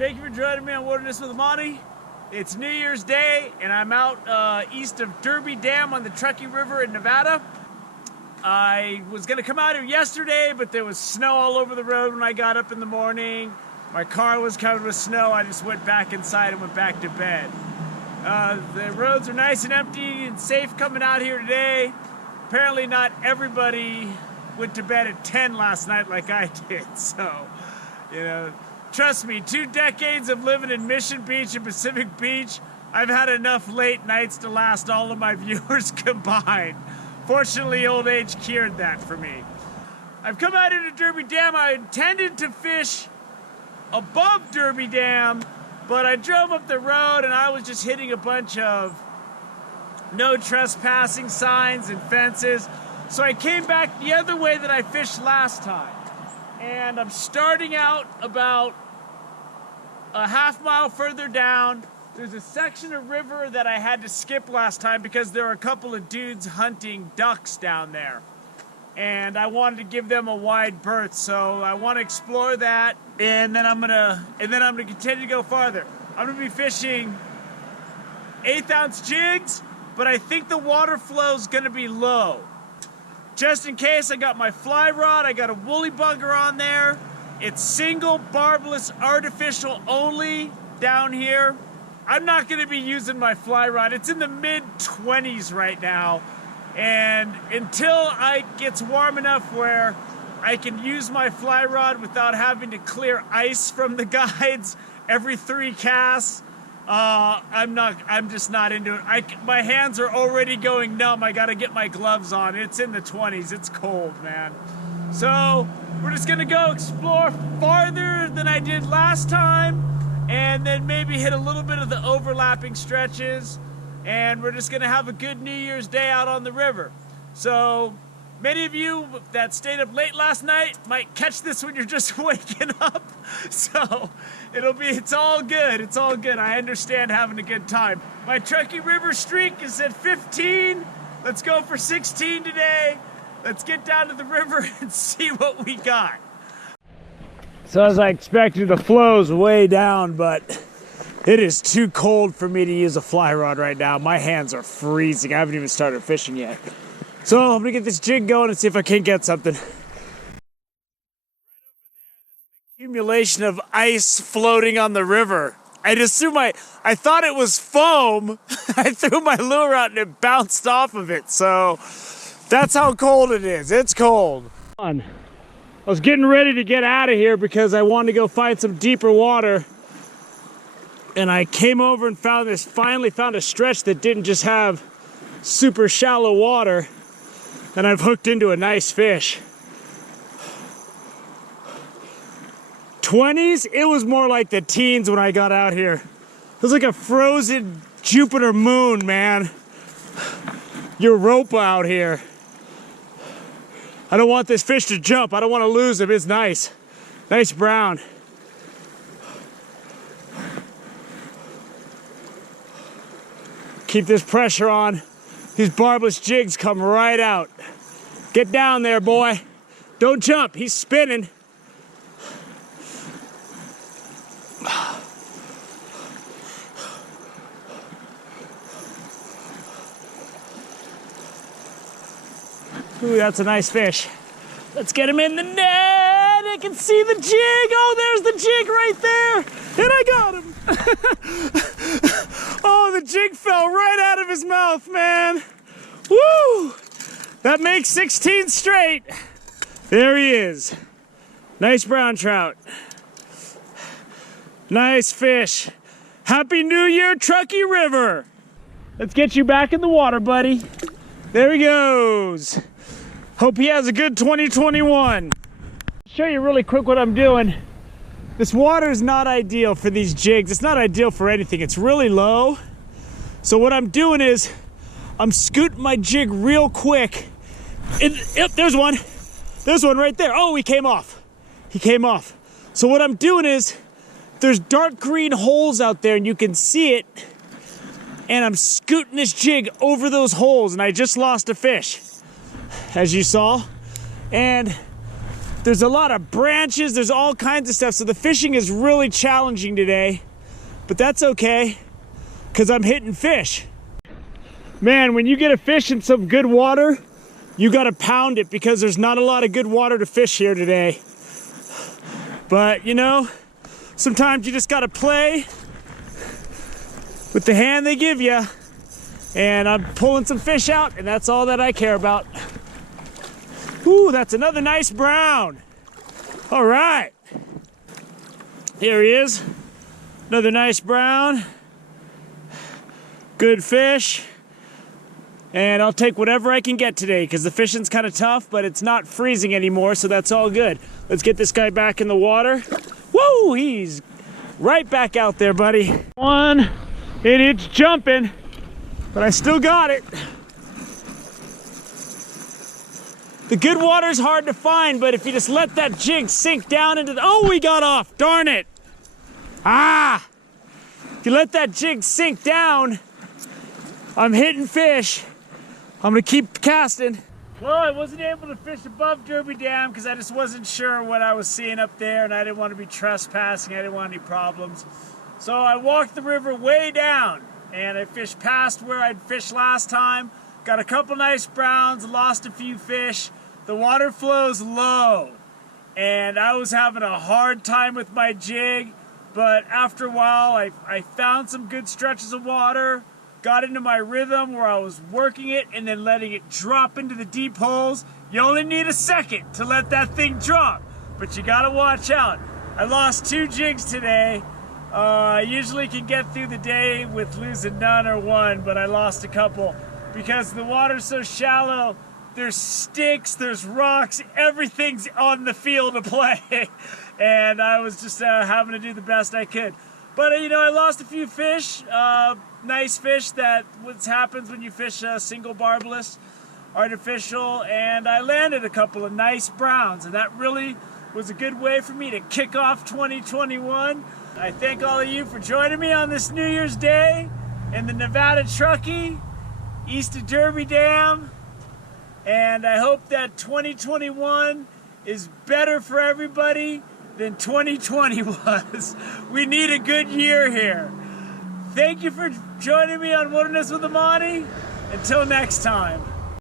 Thank you for joining me on Wilderness with Monty. It's New Year's Day, and I'm out east of Derby Dam on the Truckee River in Nevada. I was going to come out here yesterday, but there was snow all over the road when I got up in the morning. My car was covered with snow. I just went back inside and went back to bed. The roads are nice and empty and safe coming out here today. Apparently not everybody went to bed at 10 last night like I did, so, you know. Trust me, 2 decades of living in Mission Beach and Pacific Beach, I've had enough late nights to last all of my viewers combined. Fortunately, old age cured that for me. I've come out here to Derby Dam. I intended to fish above Derby Dam, but I drove up the road and I was just hitting a bunch of no trespassing signs and fences. So I came back the other way that I fished last time. And I'm starting out about a half mile further down. There's a section of river that I had to skip last time because there were a couple of dudes hunting ducks down there. And I wanted to give them a wide berth, so I want to explore that, and then I'm gonna continue to go farther. I'm gonna be fishing 1/8 ounce jigs, but I think the water flow is gonna be low. Just in case, I got my fly rod, I got a woolly bugger on there. It's single barbless artificial only down here. I'm not gonna be using my fly rod. It's in the mid-20s right now. And until it gets warm enough where I can use my fly rod without having to clear ice from the guides every 3 casts, I'm just not into it. My hands are already going numb. I gotta get my gloves on. It's in the 20s. It's cold, man. So we're just gonna go explore farther than I did last time, and then maybe hit a little bit of the overlapping stretches, and we're just gonna have a good New Year's Day out on the river. So many of you that stayed up late last night might catch this when you're just waking up. So it's all good. It's all good. I understand having a good time. My Truckee River streak is at 15. Let's go for 16 today. Let's get down to the river and see what we got. So as I expected, the flow's way down, but it is too cold for me to use a fly rod right now. My hands are freezing. I haven't even started fishing yet. So I'm gonna get this jig going and see if I can't get something. Accumulation of ice floating on the river. I thought it was foam. I threw my lure out and it bounced off of it. So that's how cold it is. It's cold. I was getting ready to get out of here because I wanted to go find some deeper water. And I came over and finally found a stretch that didn't just have super shallow water. And I've hooked into a nice fish. 20s, it was more like the teens when I got out here. It was like a frozen Jupiter moon, man. Europa out here. I don't want this fish to jump. I don't want to lose him. It's nice. Nice brown. Keep this pressure on. These barbless jigs come right out. Get down there, boy. Don't jump. He's spinning. Ooh, that's a nice fish. Let's get him in the net. I can see the jig. Oh, there's the jig right there. And I got him. Oh, the jig fell right out of his mouth, man. Woo! That makes 16 straight. There he is. Nice brown trout. Nice fish. Happy New Year, Truckee River. Let's get you back in the water, buddy. There he goes. Hope he has a good 2021. Show you really quick what I'm doing. This water is not ideal for these jigs. It's not ideal for anything. It's really low. So what I'm doing is I'm scooting my jig real quick. Yep, there's one. There's one right there. Oh, he came off. He came off. So what I'm doing is there's dark green holes out there and you can see it. And I'm scooting this jig over those holes and I just lost a fish, as you saw. And There's a lot of branches, there's all kinds of stuff, so the fishing is really challenging today, but that's okay, because I'm hitting fish. Man, when you get a fish in some good water, you gotta pound it, because there's not a lot of good water to fish here today. But, you know, sometimes you just gotta play with the hand they give you, and I'm pulling some fish out, and that's all that I care about. Ooh, that's another nice brown. All right. Here he is. Another nice brown. Good fish. And I'll take whatever I can get today, because the fishing's kind of tough, but it's not freezing anymore, so that's all good. Let's get this guy back in the water. Woo, he's right back out there, buddy. One, and it's jumping, but I still got it. The good water's hard to find, but if you just let that jig sink down into the... Oh, we got off, darn it. Ah, if you let that jig sink down, I'm hitting fish. I'm gonna keep casting. Well, I wasn't able to fish above Derby Dam because I just wasn't sure what I was seeing up there, and I didn't want to be trespassing. I didn't want any problems. So I walked the river way down, and I fished past where I'd fished last time. Got a couple nice browns, lost a few fish. The water flow's low, and I was having a hard time with my jig, but after a while I found some good stretches of water, got into my rhythm where I was working it and then letting it drop into the deep holes. You only need a second to let that thing drop, but you gotta watch out. I lost 2 jigs today. I usually can get through the day with losing none or one, but I lost a couple because the water's so shallow. There's sticks, there's rocks, everything's on the field to play. And I was just having to do the best I could. But, you know, I lost a few fish, nice fish. That what happens when you fish single barbless, artificial. And I landed a couple of nice browns. And that really was a good way for me to kick off 2021. I thank all of you for joining me on this New Year's Day in the Nevada Truckee, east of Derby Dam. And I hope that 2021 is better for everybody than 2020 was. We need a good year here. Thank you for joining me on Wilderness with Amani. Until next time.